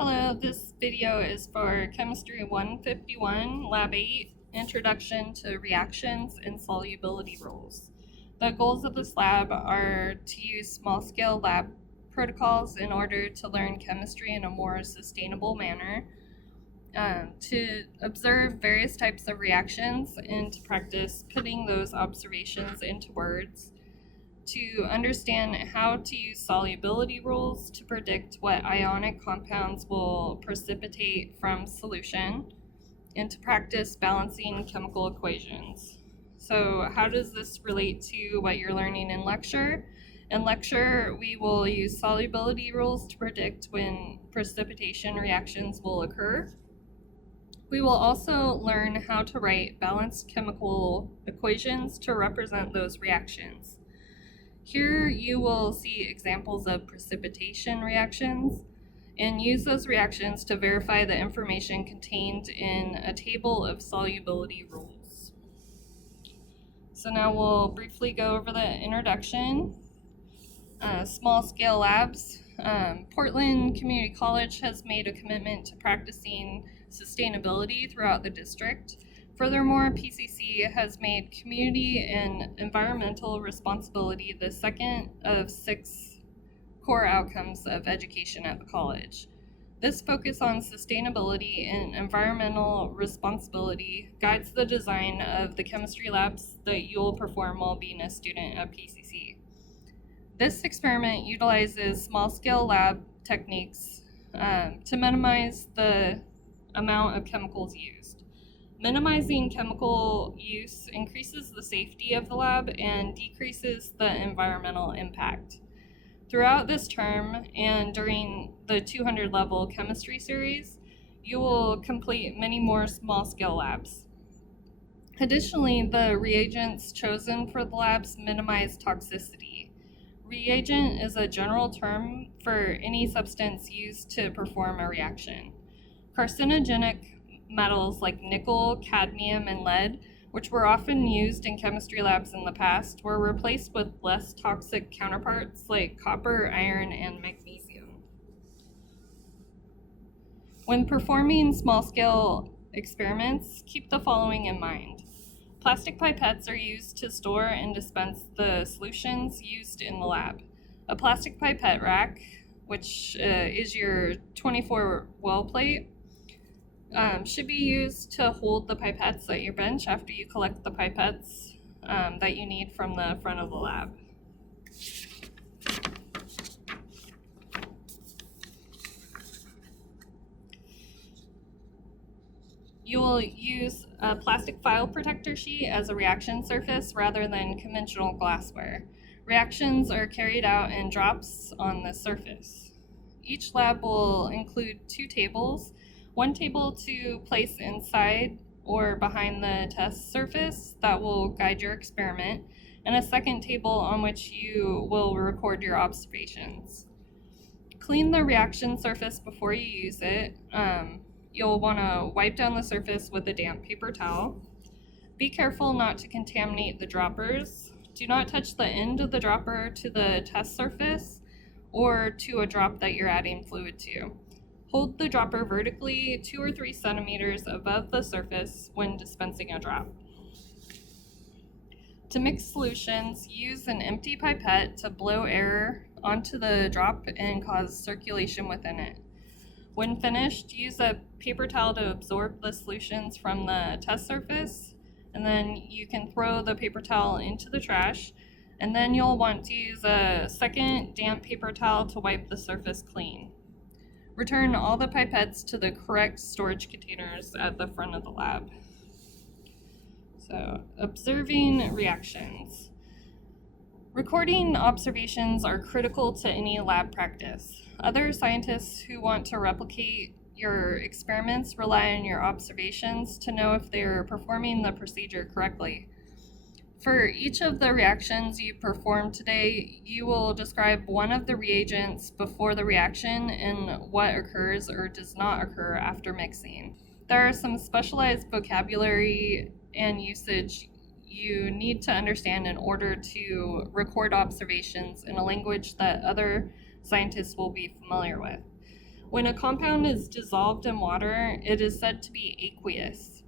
Hello, this video is for Chemistry 151, Lab 8, Introduction to Reactions and Solubility Rules. The goals of this lab are to use small-scale lab protocols in order to learn chemistry in a more sustainable manner, to observe various types of reactions, and to practice putting those observations into words, to understand how to use solubility rules to predict what ionic compounds will precipitate from solution, and to practice balancing chemical equations. So how does this relate to what you're learning in lecture? In lecture, we will use solubility rules to predict when precipitation reactions will occur. We will also learn how to write balanced chemical equations to represent those reactions. Here you will see examples of precipitation reactions and use those reactions to verify the information contained in a table of solubility rules. So now we'll briefly go over the introduction. Small-scale labs. Portland Community College has made a commitment to practicing sustainability throughout the district. Furthermore, PCC has made community and environmental responsibility the second of 6 core outcomes of education at the college. This focus on sustainability and environmental responsibility guides the design of the chemistry labs that you'll perform while being a student at PCC. This experiment utilizes small-scale lab techniques to minimize the amount of chemicals used. Minimizing chemical use increases the safety of the lab and decreases the environmental impact. Throughout this term and during the 200 level chemistry series, you will complete many more small-scale labs. Additionally, the reagents chosen for the labs minimize toxicity. Reagent is a general term for any substance used to perform a reaction. Carcinogenic metals like nickel, cadmium, and lead, which were often used in chemistry labs in the past, were replaced with less toxic counterparts like copper, iron, and magnesium. When performing small-scale experiments, keep the following in mind. Plastic pipettes are used to store and dispense the solutions used in the lab. A plastic pipette rack, which is your 24 well plate, should be used to hold the pipettes at your bench after you collect the pipettes that you need from the front of the lab. You will use a plastic file protector sheet as a reaction surface rather than conventional glassware. Reactions are carried out in drops on the surface. Each lab will include 2 tables. One table to place inside or behind the test surface that will guide your experiment, and a second table on which you will record your observations. Clean the reaction surface before you use it. You'll want to wipe down the surface with a damp paper towel. Be careful not to contaminate the droppers. Do not touch the end of the dropper to the test surface or to a drop that you're adding fluid to. Hold the dropper vertically 2 or 3 centimeters above the surface when dispensing a drop. To mix solutions, use an empty pipette to blow air onto the drop and cause circulation within it. When finished, use a paper towel to absorb the solutions from the test surface, and then you can throw the paper towel into the trash, and then you'll want to use a second damp paper towel to wipe the surface clean. Return all the pipettes to the correct storage containers at the front of the lab. So, observing reactions. Recording observations are critical to any lab practice. Other scientists who want to replicate your experiments rely on your observations to know if they're performing the procedure correctly. For each of the reactions you perform today, you will describe one of the reagents before the reaction and what occurs or does not occur after mixing. There are some specialized vocabulary and usage you need to understand in order to record observations in a language that other scientists will be familiar with. When a compound is dissolved in water, it is said to be aqueous.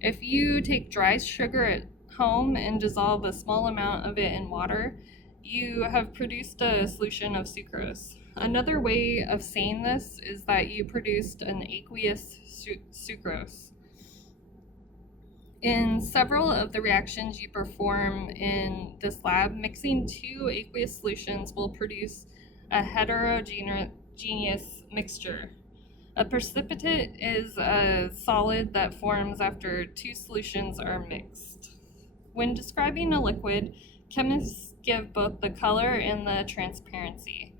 If you take dry sugar at home and dissolve a small amount of it in water, you have produced a solution of sucrose. Another way of saying this is that you produced an aqueous sucrose. In several of the reactions you perform in this lab, mixing two aqueous solutions will produce a heterogeneous mixture. A precipitate is a solid that forms after two solutions are mixed. When describing a liquid, chemists give both the color and the transparency.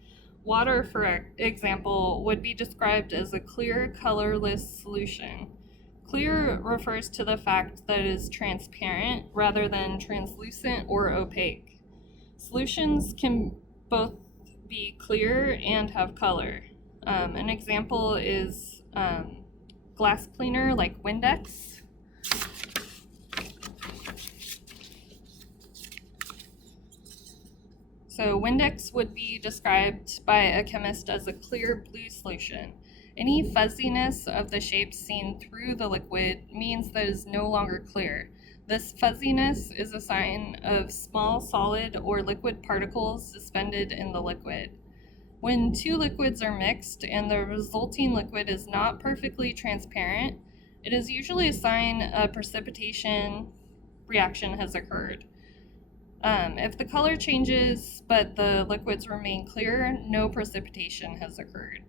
Water, for example, would be described as a clear, colorless solution. Clear refers to the fact that it is transparent rather than translucent or opaque. Solutions can both be clear and have color. An example is glass cleaner like Windex. So Windex would be described by a chemist as a clear blue solution. Any fuzziness of the shape seen through the liquid means that it is no longer clear. This fuzziness is a sign of small solid or liquid particles suspended in the liquid. When two liquids are mixed and the resulting liquid is not perfectly transparent, it is usually a sign a precipitation reaction has occurred. If the color changes but the liquids remain clear, no precipitation has occurred.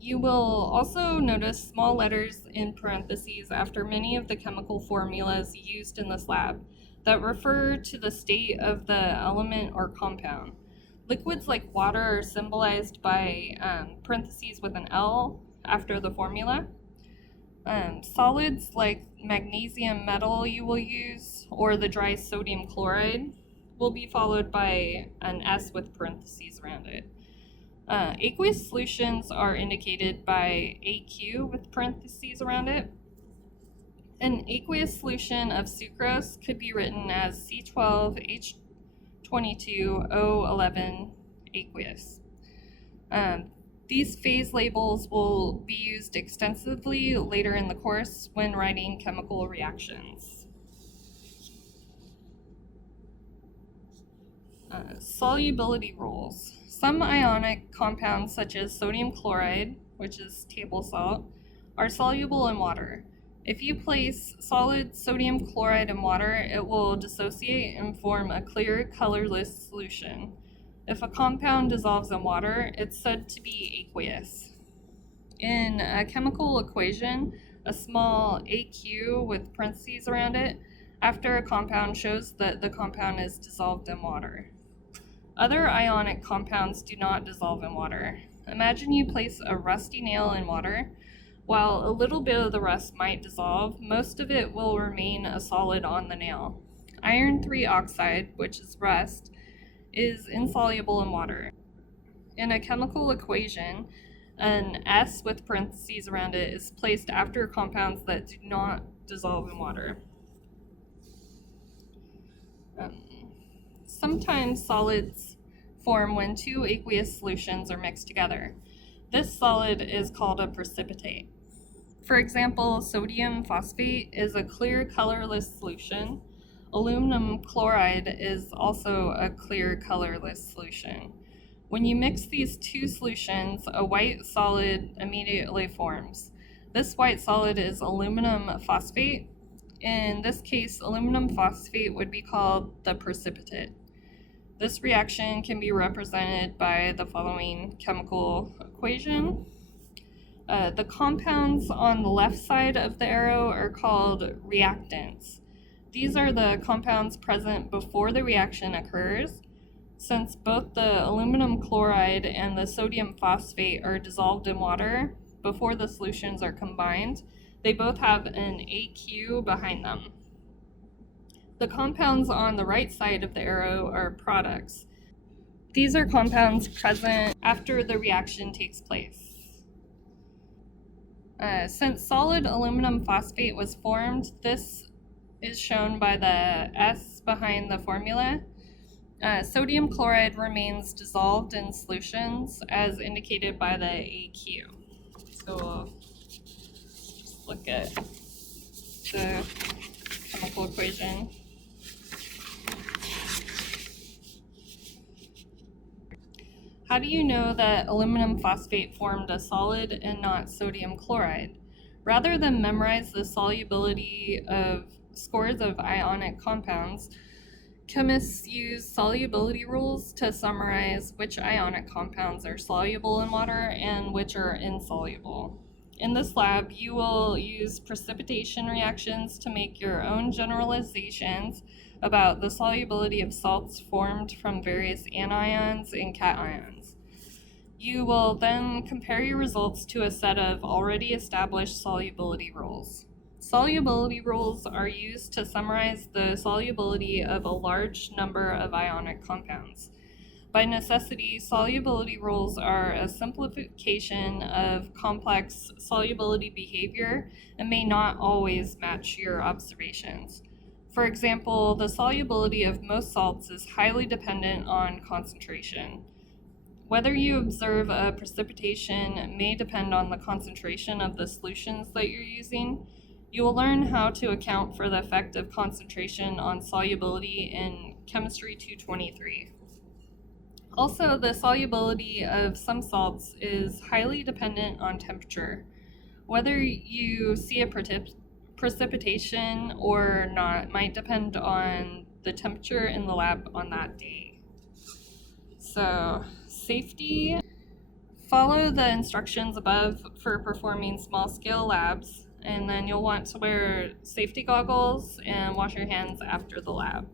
You will also notice small letters in parentheses after many of the chemical formulas used in this lab that refer to the state of the element or compound. Liquids like water are symbolized by parentheses with an L after the formula. Solids like magnesium metal you will use, or the dry sodium chloride, will be followed by an S with parentheses around it. Aqueous solutions are indicated by AQ with parentheses around it. An aqueous solution of sucrose could be written as C12H22O11 aqueous. These phase labels will be used extensively later in the course when writing chemical reactions. Solubility rules. Some ionic compounds, such as sodium chloride, which is table salt, are soluble in water. If you place solid sodium chloride in water, it will dissociate and form a clear, colorless solution. If a compound dissolves in water, it's said to be aqueous. In a chemical equation, a small AQ with parentheses around it after a compound shows that the compound is dissolved in water. Other ionic compounds do not dissolve in water. Imagine you place a rusty nail in water. While a little bit of the rust might dissolve, most of it will remain a solid on the nail. Iron 3 oxide, which is rust, is insoluble in water. In a chemical equation, an S with parentheses around it is placed after compounds that do not dissolve in water. Sometimes solids form when two aqueous solutions are mixed together. This solid is called a precipitate. For example, sodium phosphate is a clear, colorless solution. Aluminum chloride is also a clear, colorless solution. When you mix these two solutions, a white solid immediately forms. This white solid is aluminum phosphate. In this case, aluminum phosphate would be called the precipitate. This reaction can be represented by the following chemical equation. The compounds on the left side of the arrow are called reactants. These are the compounds present before the reaction occurs. Since both the aluminum chloride and the sodium phosphate are dissolved in water before the solutions are combined, they both have an AQ behind them. The compounds on the right side of the arrow are products. These are compounds present after the reaction takes place. Since solid aluminum phosphate was formed, this is shown by the S behind the formula. Sodium chloride remains dissolved in solutions as indicated by the AQ. So we'll just look at the chemical equation. How do you know that aluminum phosphate formed a solid and not sodium chloride? Rather than memorize the solubility of scores of ionic compounds, chemists use solubility rules to summarize which ionic compounds are soluble in water and which are insoluble. In this lab, you will use precipitation reactions to make your own generalizations about the solubility of salts formed from various anions and cations. You will then compare your results to a set of already established solubility rules. Solubility rules are used to summarize the solubility of a large number of ionic compounds. By necessity, solubility rules are a simplification of complex solubility behavior and may not always match your observations. For example, the solubility of most salts is highly dependent on concentration. Whether you observe a precipitation may depend on the concentration of the solutions that you're using. You will learn how to account for the effect of concentration on solubility in Chemistry 223. Also, the solubility of some salts is highly dependent on temperature. Whether you see a precipitation or not might depend on the temperature in the lab on that day. So, safety. Follow the instructions above for performing small-scale labs, and then you'll want to wear safety goggles and wash your hands after the lab.